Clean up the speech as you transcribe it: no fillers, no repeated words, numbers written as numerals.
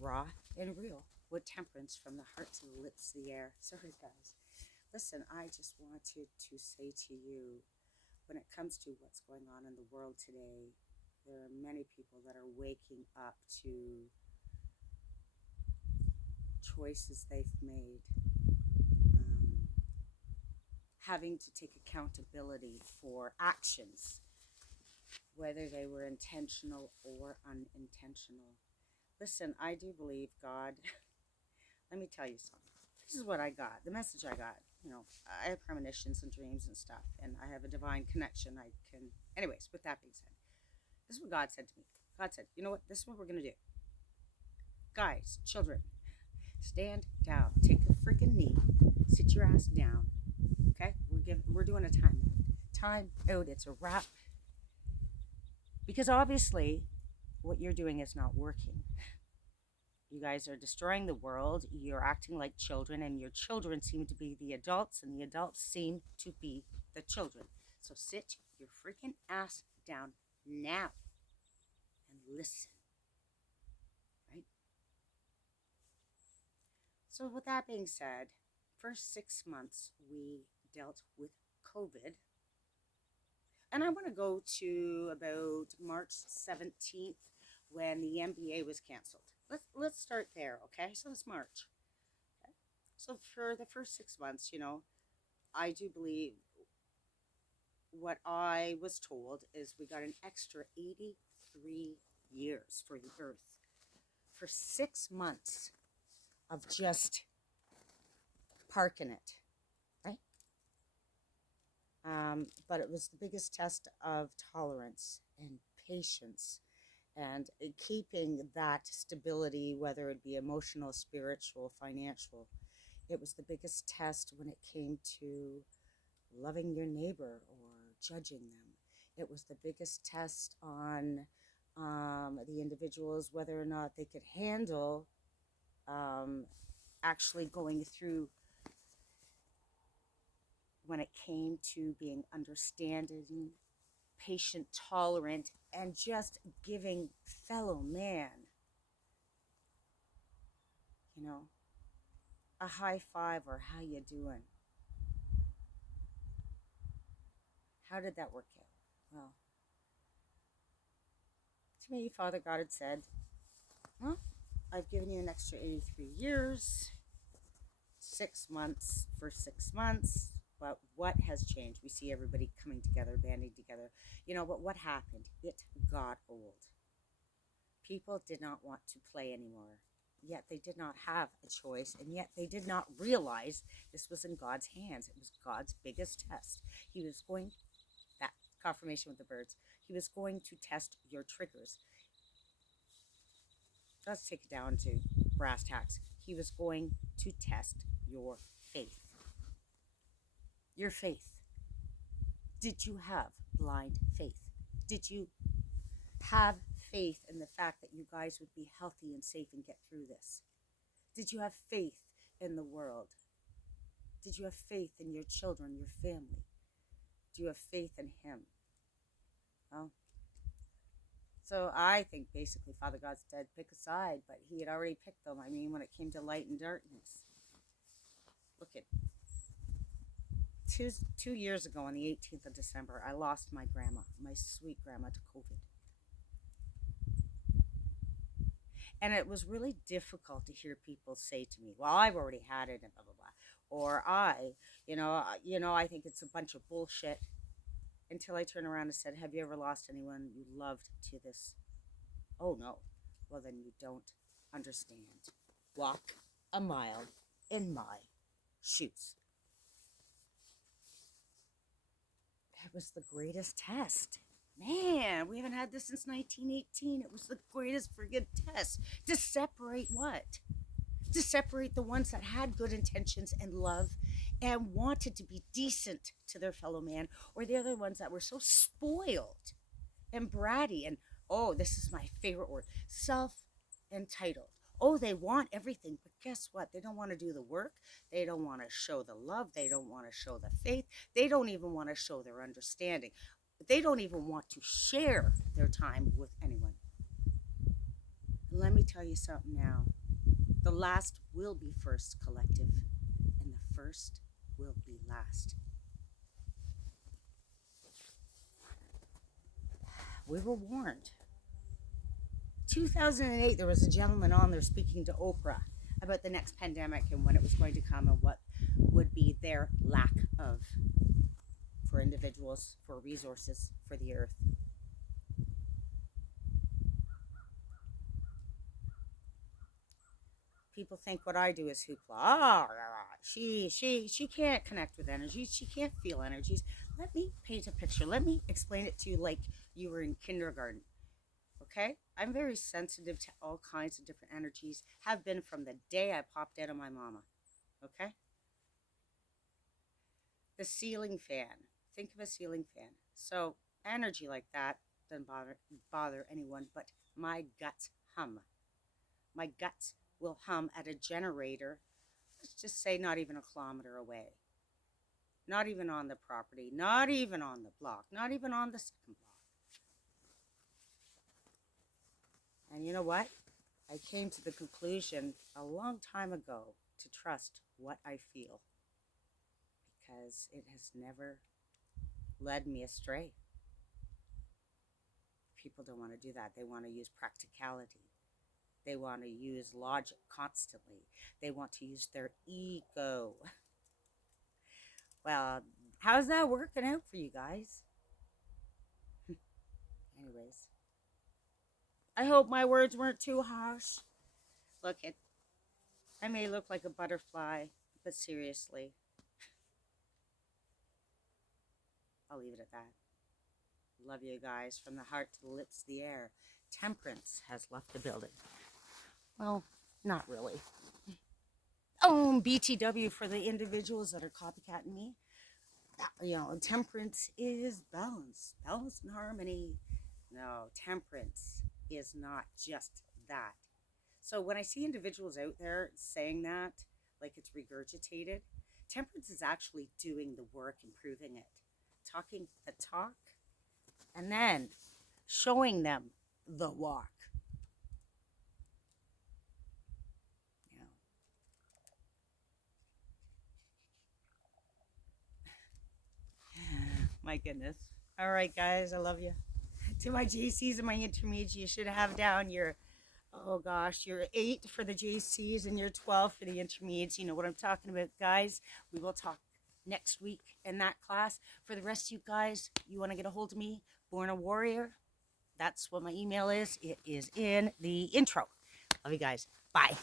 raw and real, with temperance from the heart to the lips to the air. Sorry, guys. Listen, I just wanted to say to you, when it comes to what's going on in the world today, there are many people that are waking up to choices they've made, um, having to take accountability for actions, whether they were intentional or unintentional. Listen, I do believe God. Let me tell you something. This is what I got, the message I got. I have premonitions and dreams and stuff, and I have a divine connection. I can, anyways, with that being said, this is what God said to me. God said, you know what? This is what we're going to do. Guys, children, stand down. Take a freaking knee. Sit your ass down. Okay? We're doing a time out. Time out. It's a wrap. Because obviously, what you're doing is not working. You guys are destroying the world. You're acting like children, and your children seem to be the adults, and the adults seem to be the children. So sit your freaking ass down now and listen, right? So, with that being said, first 6 months we dealt with COVID. And I want to go to about March 17th when the NBA was canceled. Let's start there, okay? So it's March. Okay? So for the first 6 months, I do believe what I was told is we got an extra 83 years for the earth. For 6 months of just parking it, right? But it was the biggest test of tolerance and patience and keeping that stability, whether it be emotional, spiritual, financial. It was the biggest test when it came to loving your neighbor or judging them. It was the biggest test on the individuals, whether or not they could handle actually going through when it came to being understanding, patient, tolerant, and just giving fellow man, you know, a high five or how you doing. How did that work out? Well, to me, Father God had said, well, I've given you an extra 83 years, 6 months for 6 months. But what has changed? We see everybody coming together, banding together. But what happened? It got old. People did not want to play anymore. Yet they did not have a choice, and yet they did not realize this was in God's hands. It was God's biggest test. He was going, that confirmation with the birds, he was going to test your triggers. Let's take it down to brass tacks. He was going to test your faith. Your faith. Did you have blind faith? Did you have faith in the fact that you guys would be healthy and safe and get through this? Did you have faith in the world? Did you have faith in your children, your family? Do you have faith in him? Well, so I think basically Father God said pick a side, but he had already picked them. I mean, when it came to light and darkness. Look at 2 years ago on the 18th of December, I lost my grandma, my sweet grandma, to COVID. And it was really difficult to hear people say to me, well, I've already had it and blah, blah, blah. Or I think it's a bunch of bullshit. Until I turned around and said, have you ever lost anyone you loved to this? Oh, no. Well, then you don't understand. Walk a mile in my shoes. It was the greatest test. Man, we haven't had this since 1918. It was the greatest friggin' test. To separate what? To separate the ones that had good intentions and love and wanted to be decent to their fellow man, or the other ones that were so spoiled and bratty and, oh, this is my favorite word, self-entitled. Oh, they want everything, but guess what? They don't want to do the work. They don't want to show the love. They don't want to show the faith. They don't even want to show their understanding. They don't even want to share their time with anyone. Let me tell you something now. The last will be first, collective, and the first will be last. We were warned. 2008, there was a gentleman on there speaking to Oprah about the next pandemic and when it was going to come and what would be their lack of for individuals, for resources, for the earth. People think what I do is hoopla. Oh, she can't connect with energies. She can't feel energies. Let me paint a picture. Let me explain it to you like you were in kindergarten. Okay? I'm very sensitive to all kinds of different energies. Have been from the day I popped out of my mama. Okay? The ceiling fan. Think of a ceiling fan. So energy like that doesn't bother anyone, but my guts hum. My guts will hum at a generator, let's just say not even a kilometer away. Not even on the property, not even on the block, not even on the second block. And you know what? I came to the conclusion a long time ago to trust what I feel because it has never led me astray. People don't want to do that. They want to use practicality. They want to use logic constantly. They want to use their ego. Well, how's that working out for you guys? Anyways, I hope my words weren't too harsh. Look, I may look like a butterfly, but seriously, I'll leave it at that. Love you guys from the heart to the lips, the air. Temperance has left the building. Well, not really. Oh, BTW for the individuals that are copycatting me. You know, temperance is balance, balance and harmony. No, temperance is not just that. So when I see individuals out there saying that, like it's regurgitated, temperance is actually doing the work, improving it, talking the talk, and then showing them the walk. Yeah. My goodness. All right, guys, I love you. To my JCs and my intermediates, you should have down your, oh gosh, your 8 for the JCs and your 12 for the intermediates. You know what I'm talking about, guys. We will talk next week in that class. For the rest of you guys, you want to get a hold of me, Born a Warrior. That's what my email is. It is in the intro. Love you guys. Bye.